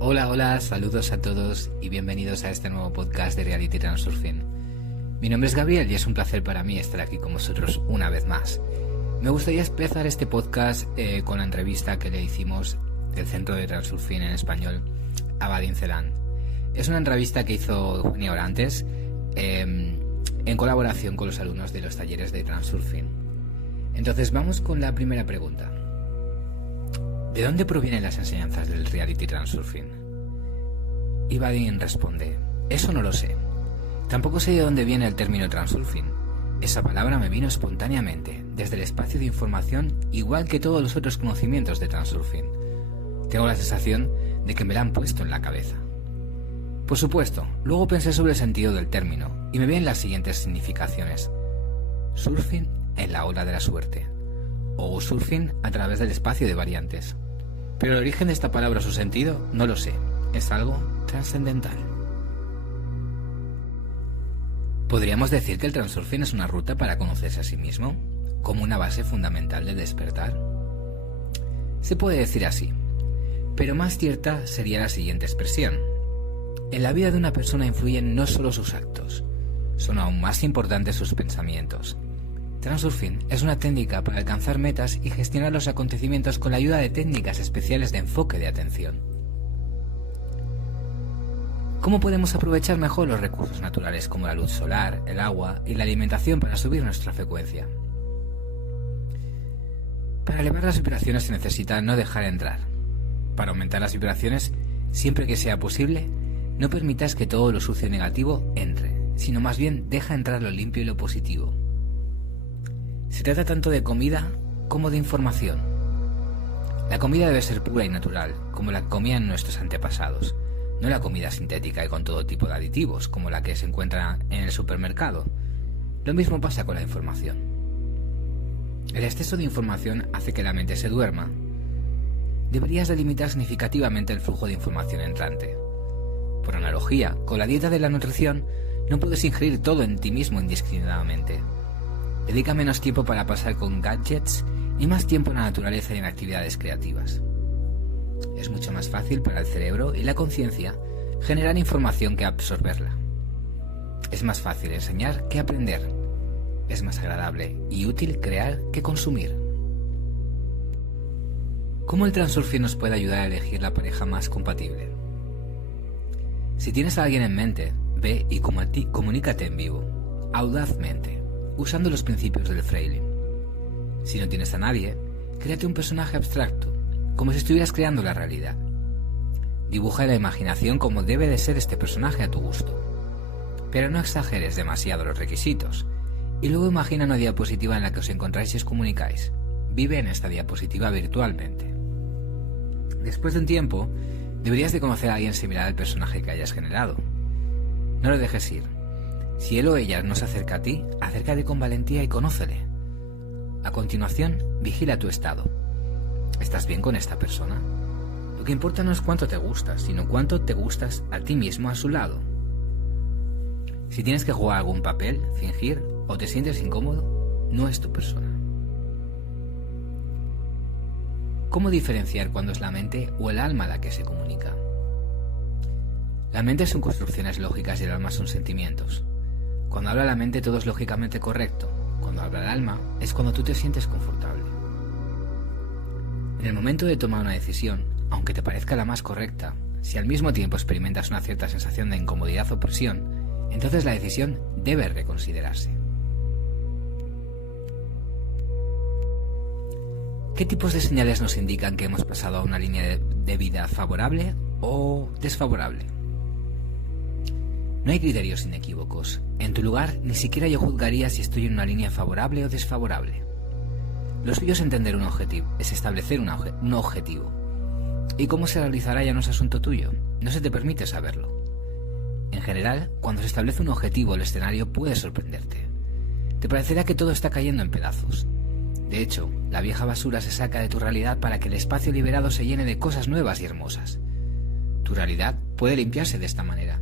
Hola, saludos a todos y bienvenidos a este nuevo podcast de Reality Transurfing. Mi nombre es Gabriel y es un placer para mí estar aquí con vosotros una vez más. Me gustaría empezar este podcast con la entrevista que le hicimos del Centro de Transurfing en español a Vadim Zeland. Es una entrevista que hizo Eugenia Orantes en colaboración con los alumnos de los talleres de Transurfing. Entonces vamos con la primera pregunta. ¿De dónde provienen las enseñanzas del Reality Transurfing? Y Vadim responde: eso no lo sé. Tampoco sé de dónde viene el término Transurfing. Esa palabra me vino espontáneamente, desde el espacio de información, igual que todos los otros conocimientos de Transurfing. Tengo la sensación de que me la han puesto en la cabeza. Por supuesto, luego pensé sobre el sentido del término, y me vienen las siguientes significaciones. Surfing en la ola de la suerte, o surfing a través del espacio de variantes. Pero el origen de esta palabra o su sentido no lo sé. Es algo trascendental. ¿Podríamos decir que el Transurfing es una ruta para conocerse a sí mismo, como una base fundamental del despertar? Se puede decir así, pero más cierta sería la siguiente expresión. En la vida de una persona influyen no solo sus actos, son aún más importantes sus pensamientos. Transurfing es una técnica para alcanzar metas y gestionar los acontecimientos con la ayuda de técnicas especiales de enfoque de atención. ¿Cómo podemos aprovechar mejor los recursos naturales como la luz solar, el agua y la alimentación para subir nuestra frecuencia? Para elevar las vibraciones se necesita no dejar entrar. Para aumentar las vibraciones, siempre que sea posible, no permitas que todo lo sucio y negativo entre, sino más bien deja entrar lo limpio y lo positivo. Se trata tanto de comida como de información. La comida debe ser pura y natural, como la que comían nuestros antepasados, no la comida sintética y con todo tipo de aditivos, como la que se encuentra en el supermercado. Lo mismo pasa con la información. El exceso de información hace que la mente se duerma. Deberías delimitar significativamente el flujo de información entrante. Por analogía, con la dieta de la nutrición, no puedes ingerir todo en ti mismo indiscriminadamente. Dedica menos tiempo para pasar con gadgets y más tiempo en la naturaleza y en actividades creativas. Es mucho más fácil para el cerebro y la conciencia generar información que absorberla. Es más fácil enseñar que aprender. Es más agradable y útil crear que consumir. ¿Cómo el Transurfing nos puede ayudar a elegir la pareja más compatible? Si tienes a alguien en mente, ve y comunícate en vivo, audazmente, usando los principios del Freiling. Si no tienes a nadie, créate un personaje abstracto, como si estuvieras creando la realidad. Dibuja en la imaginación cómo debe de ser este personaje a tu gusto. Pero no exageres demasiado los requisitos, y luego imagina una diapositiva en la que os encontráis y os comunicáis. Vive en esta diapositiva virtualmente. Después de un tiempo, deberías de conocer a alguien similar al personaje que hayas generado. No lo dejes ir. Si él o ella no se acerca a ti, acércate con valentía y conócele. A continuación, vigila tu estado. ¿Estás bien con esta persona? Lo que importa no es cuánto te gustas, sino cuánto te gustas a ti mismo a su lado. Si tienes que jugar algún papel, fingir o te sientes incómodo, no es tu persona. ¿Cómo diferenciar cuándo es la mente o el alma la que se comunica? La mente son construcciones lógicas y el alma son sentimientos. Cuando habla la mente todo es lógicamente correcto. Cuando habla el alma es cuando tú te sientes confortable. En el momento de tomar una decisión, aunque te parezca la más correcta, si al mismo tiempo experimentas una cierta sensación de incomodidad o presión, entonces la decisión debe reconsiderarse. ¿Qué tipos de señales nos indican que hemos pasado a una línea de vida favorable o desfavorable? No hay criterios inequívocos. En tu lugar, ni siquiera yo juzgaría si estoy en una línea favorable o desfavorable. Lo suyo es entender un objetivo, es establecer un objetivo. Y cómo se realizará ya no es asunto tuyo, no se te permite saberlo. En general, cuando se establece un objetivo, el escenario puede sorprenderte. Te parecerá que todo está cayendo en pedazos. De hecho, la vieja basura se saca de tu realidad para que el espacio liberado se llene de cosas nuevas y hermosas. Tu Tu realidad puede limpiarse de esta manera.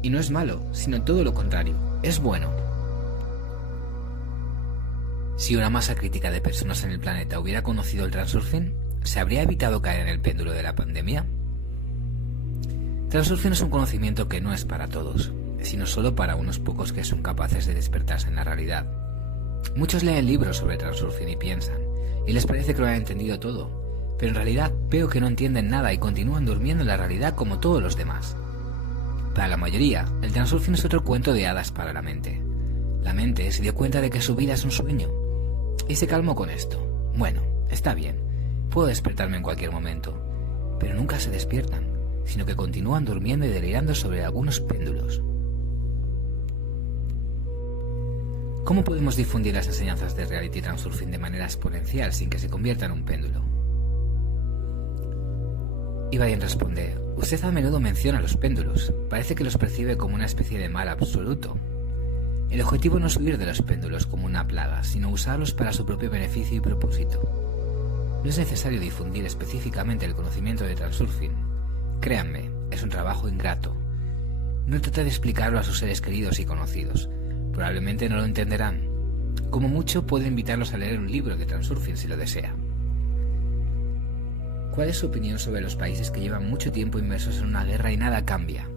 Y no es malo, sino todo lo contrario, es bueno. Si una masa crítica de personas en el planeta hubiera conocido el transurfing, ¿se habría evitado caer en el péndulo de la pandemia? Transurfing es un conocimiento que no es para todos, sino solo para unos pocos que son capaces de despertarse en la realidad. Muchos leen libros sobre transurfing y piensan, y les parece que lo han entendido todo, pero en realidad veo que no entienden nada y continúan durmiendo en la realidad como todos los demás. Para la mayoría, el transurfing es otro cuento de hadas para la mente. La mente se dio cuenta de que su vida es un sueño, y se calmó con esto. Bueno, está bien, puedo despertarme en cualquier momento, pero nunca se despiertan, sino que continúan durmiendo y delirando sobre algunos péndulos. ¿Cómo podemos difundir las enseñanzas de Reality Transurfing de manera exponencial sin que se convierta en un péndulo? Ibayen responde, usted a menudo menciona los péndulos, parece que los percibe como una especie de mal absoluto. El objetivo no es huir de los péndulos como una plaga, sino usarlos para su propio beneficio y propósito. No es necesario difundir específicamente el conocimiento de Transurfing. Créanme, es un trabajo ingrato. No trate de explicarlo a sus seres queridos y conocidos. Probablemente no lo entenderán. Como mucho, puede invitarlos a leer un libro de Transurfing si lo desea. ¿Cuál es su opinión sobre los países que llevan mucho tiempo inmersos en una guerra y nada cambia?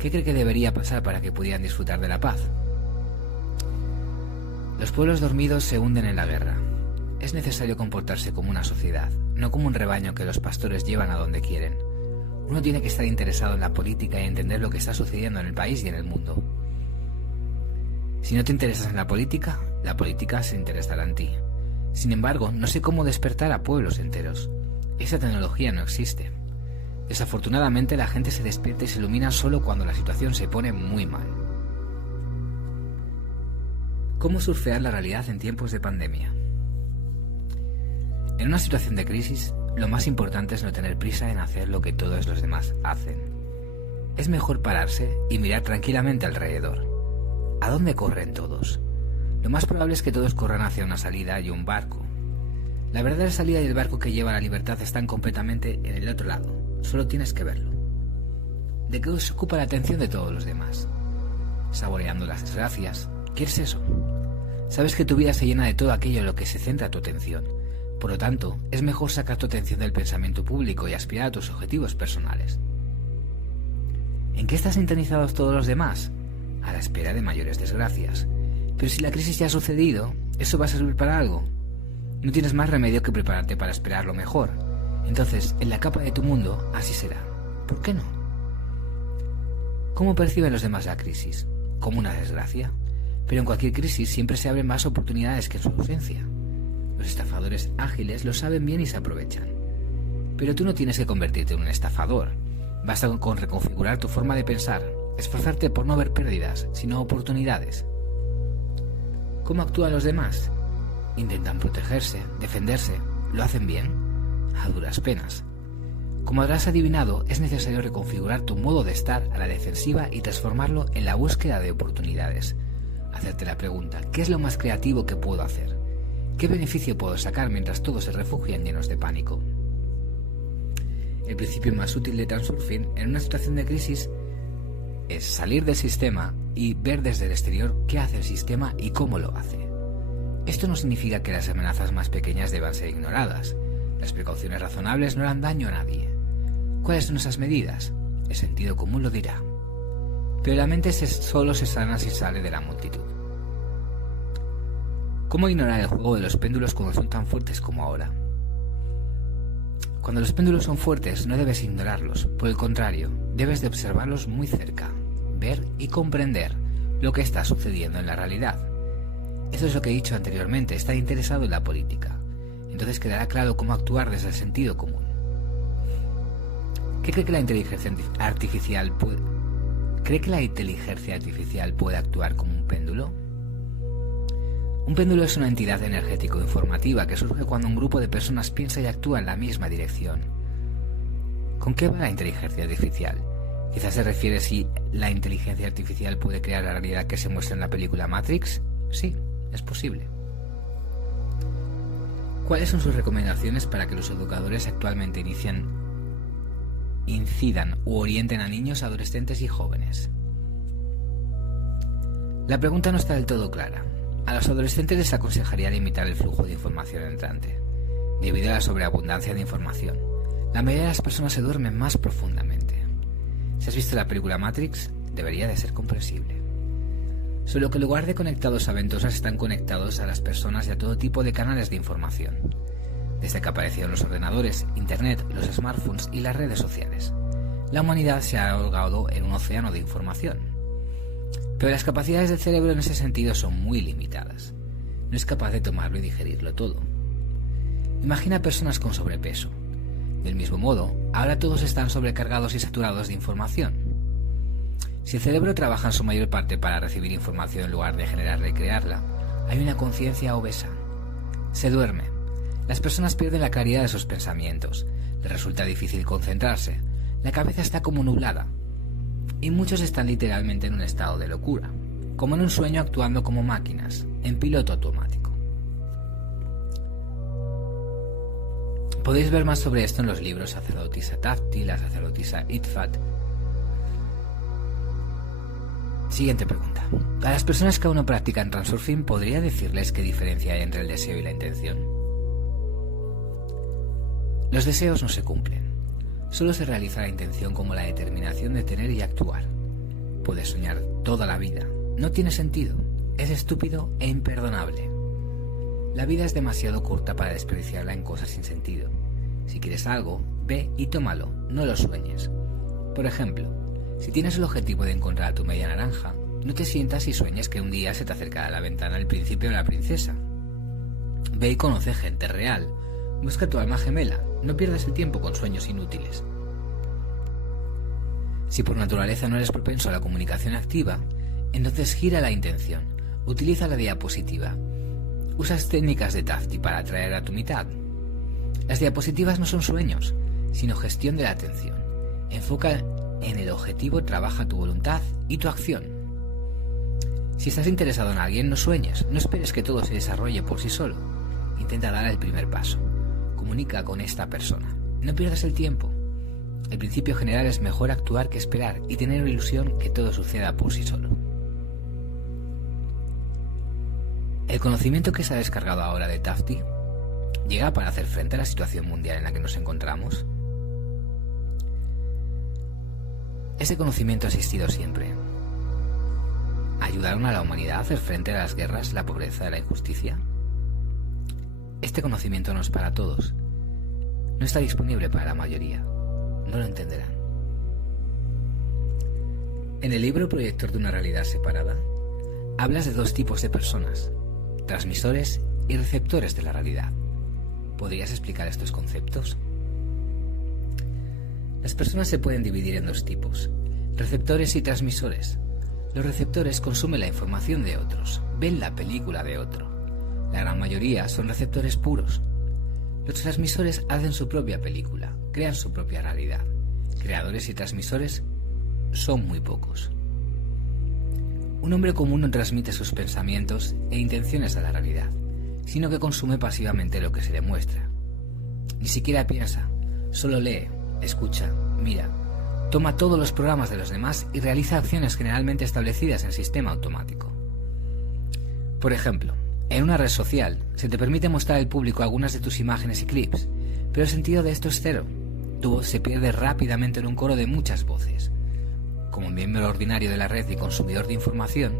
¿Qué cree que debería pasar para que pudieran disfrutar de la paz? Los pueblos dormidos se hunden en la guerra. Es necesario comportarse como una sociedad, no como un rebaño que los pastores llevan a donde quieren. Uno tiene que estar interesado en la política y entender lo que está sucediendo en el país y en el mundo. Si no te interesas en la política se interesará en ti. Sin embargo, no sé cómo despertar a pueblos enteros. Esa tecnología no existe. Desafortunadamente, la gente se despierta y se ilumina solo cuando la situación se pone muy mal. ¿Cómo surfear la realidad en tiempos de pandemia? En una situación de crisis, lo más importante es no tener prisa en hacer lo que todos los demás hacen. Es mejor pararse y mirar tranquilamente alrededor. ¿A dónde corren todos? Lo más probable es que todos corran hacia una salida y un barco. La verdadera salida y el barco que lleva a la libertad están completamente en el otro lado. Solo tienes que verlo. ¿De qué se ocupa la atención de todos los demás? Saboreando las desgracias. ¿Quieres eso? Sabes que tu vida se llena de todo aquello en lo que se centra tu atención. Por lo tanto, es mejor sacar tu atención del pensamiento público y aspirar a tus objetivos personales. ¿En qué están sintonizados todos los demás? A la espera de mayores desgracias. Pero si la crisis ya ha sucedido, ¿eso va a servir para algo? No tienes más remedio que prepararte para esperar lo mejor. Entonces, en la capa de tu mundo, así será. ¿Por qué no? ¿Cómo perciben los demás la crisis? Como una desgracia. Pero en cualquier crisis siempre se abren más oportunidades que en su ausencia. Los estafadores ágiles lo saben bien y se aprovechan. Pero tú no tienes que convertirte en un estafador. Basta con reconfigurar tu forma de pensar, esforzarte por no ver pérdidas, sino oportunidades. ¿Cómo actúan los demás? Intentan protegerse, defenderse. ¿Lo hacen bien? A duras penas. Como habrás adivinado, es necesario reconfigurar tu modo de estar a la defensiva y transformarlo en la búsqueda de oportunidades. Hacerte la pregunta, ¿qué es lo más creativo que puedo hacer? ¿Qué beneficio puedo sacar mientras todos se refugian llenos de pánico? El principio más útil de Transurfing en una situación de crisis es salir del sistema y ver desde el exterior qué hace el sistema y cómo lo hace. Esto no significa que las amenazas más pequeñas deban ser ignoradas. Las precauciones razonables no harán daño a nadie. ¿Cuáles son esas medidas? El sentido común lo dirá. Pero la mente solo se sana si sale de la multitud. ¿Cómo ignorar el juego de los péndulos cuando son tan fuertes como ahora? Cuando los péndulos son fuertes no debes ignorarlos, por el contrario, debes de observarlos muy cerca, ver y comprender lo que está sucediendo en la realidad. Eso es lo que he dicho anteriormente, estar interesado en la política. Entonces quedará claro cómo actuar desde el sentido común. ¿Qué cree que la inteligencia artificial puede actuar como un péndulo? Un péndulo es una entidad energético-informativa que surge cuando un grupo de personas piensa y actúa en la misma dirección. ¿Con qué va la inteligencia artificial? Quizás se refiere si la inteligencia artificial puede crear la realidad que se muestra en la película Matrix. Sí, es posible. ¿Cuáles son sus recomendaciones para que los educadores actualmente incidan u orienten a niños, adolescentes y jóvenes. La pregunta no está del todo clara. A los adolescentes les aconsejaría limitar el flujo de información entrante. Debido a la sobreabundancia de información, la mayoría de las personas se duermen más profundamente. Si has visto la película Matrix, debería de ser comprensible. Solo que en lugar de conectados a ventosas están conectados a las personas y a todo tipo de canales de información. Desde que aparecieron los ordenadores, internet, los smartphones y las redes sociales, la humanidad se ha ahogado en un océano de información. Pero las capacidades del cerebro en ese sentido son muy limitadas. No es capaz de tomarlo y digerirlo todo. Imagina personas con sobrepeso. Del mismo modo, ahora todos están sobrecargados y saturados de información. Si el cerebro trabaja en su mayor parte para recibir información en lugar de generarla y crearla, hay una conciencia obesa. Se duerme. Las personas pierden la claridad de sus pensamientos. Les resulta difícil concentrarse. La cabeza está como nublada. Y muchos están literalmente en un estado de locura, como en un sueño actuando como máquinas, en piloto automático. Podéis ver más sobre esto en los libros Sacerdotisa Tafti, la Sacerdotisa Itfat. Siguiente pregunta. A las personas que aún no practican transurfing, ¿podría decirles qué diferencia hay entre el deseo y la intención? Los deseos no se cumplen. Solo se realiza la intención como la determinación de tener y actuar. Puedes soñar toda la vida. No tiene sentido. Es estúpido e imperdonable. La vida es demasiado corta para desperdiciarla en cosas sin sentido. Si quieres algo, ve y tómalo, no lo sueñes. Por ejemplo, si tienes el objetivo de encontrar a tu media naranja, no te sientas y sueñes que un día se te acercará a la ventana el príncipe o la princesa. Ve y conoce gente real. Busca tu alma gemela. No pierdas el tiempo con sueños inútiles. Si por naturaleza no eres propenso a la comunicación activa, entonces gira la intención. Utiliza la diapositiva. Usas técnicas de Tafti para atraer a tu mitad. Las diapositivas no son sueños, sino gestión de la atención. Enfoca en el objetivo, trabaja tu voluntad y tu acción. Si estás interesado en alguien, no sueñes, no esperes que todo se desarrolle por sí solo. Intenta dar el primer paso. Comunica con esta persona. No pierdas el tiempo. El principio general es mejor actuar que esperar y tener la ilusión que todo suceda por sí solo. El conocimiento que se ha descargado ahora de Tafti llega para hacer frente a la situación mundial en la que nos encontramos. Ese conocimiento ha existido siempre. ¿Ayudaron a la humanidad a hacer frente a las guerras, la pobreza y la injusticia? Este conocimiento no es para todos. No está disponible para la mayoría. No lo entenderán. En el libro Proyector de una realidad separada, hablas de dos tipos de personas: transmisores y receptores de la realidad. ¿Podrías explicar estos conceptos? Las personas se pueden dividir en dos tipos: receptores y transmisores. Los receptores consumen la información de otros, ven la película de otro. La gran mayoría son receptores puros. Los transmisores hacen su propia película, crean su propia realidad. Creadores y transmisores son muy pocos. Un hombre común no transmite sus pensamientos e intenciones a la realidad, sino que consume pasivamente lo que se le muestra. Ni siquiera piensa, solo lee, escucha, mira, toma todos los programas de los demás y realiza acciones generalmente establecidas en sistema automático. Por ejemplo, en una red social se te permite mostrar al público algunas de tus imágenes y clips, pero el sentido de esto es cero. Tu voz se pierde rápidamente en un coro de muchas voces. Como miembro ordinario de la red y consumidor de información,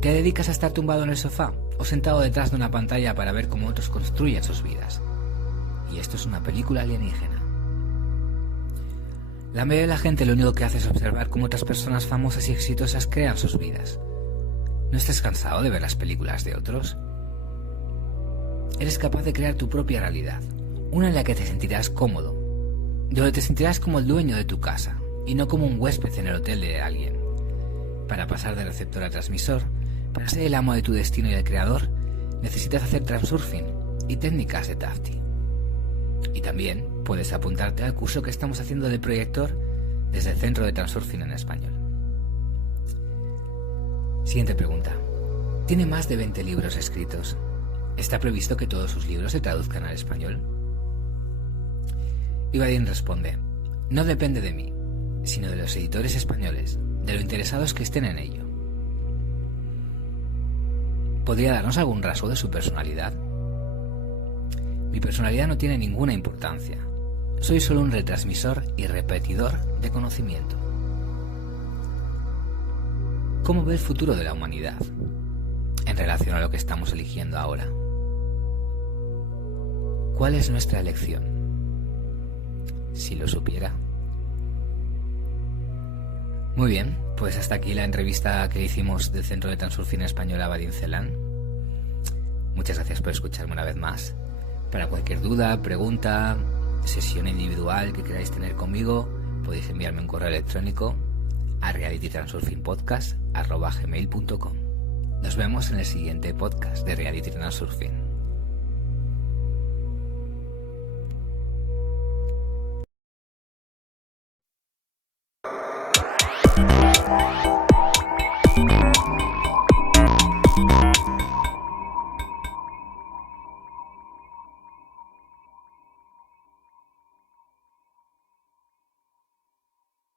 te dedicas a estar tumbado en el sofá o sentado detrás de una pantalla para ver cómo otros construyen sus vidas. Y esto es una película alienígena. La mayoría de la gente lo único que hace es observar cómo otras personas famosas y exitosas crean sus vidas. ¿No estás cansado de ver las películas de otros? Eres capaz de crear tu propia realidad, una en la que te sentirás cómodo, donde te sentirás como el dueño de tu casa y no como un huésped en el hotel de alguien. Para pasar de receptor a transmisor, para ser el amo de tu destino y el creador, necesitas hacer transurfing y técnicas de Tafti. Y también puedes apuntarte al curso que estamos haciendo de proyector desde el Centro de Transurfing en español. Siguiente pregunta. Tiene más de 20 libros escritos. ¿Está previsto que todos sus libros se traduzcan al español? Ibadin responde: no depende de mí, sino de los editores españoles, de lo interesados que estén en ello. ¿Podría darnos algún rasgo de su personalidad? Mi personalidad no tiene ninguna importancia. Soy solo un retransmisor y repetidor de conocimiento. ¿Cómo ve el futuro de la humanidad en relación a lo que estamos eligiendo ahora? ¿Cuál es nuestra elección? Si lo supiera. Muy bien, pues hasta aquí la entrevista que hicimos del Centro de Transurfing Español a Vadim Celan. Muchas gracias por escucharme una vez más. Para cualquier duda, pregunta, sesión individual que queráis tener conmigo, podéis enviarme un correo electrónico a realitytransurfingpodcast@gmail.com. Nos vemos en el siguiente podcast de Reality Transurfing.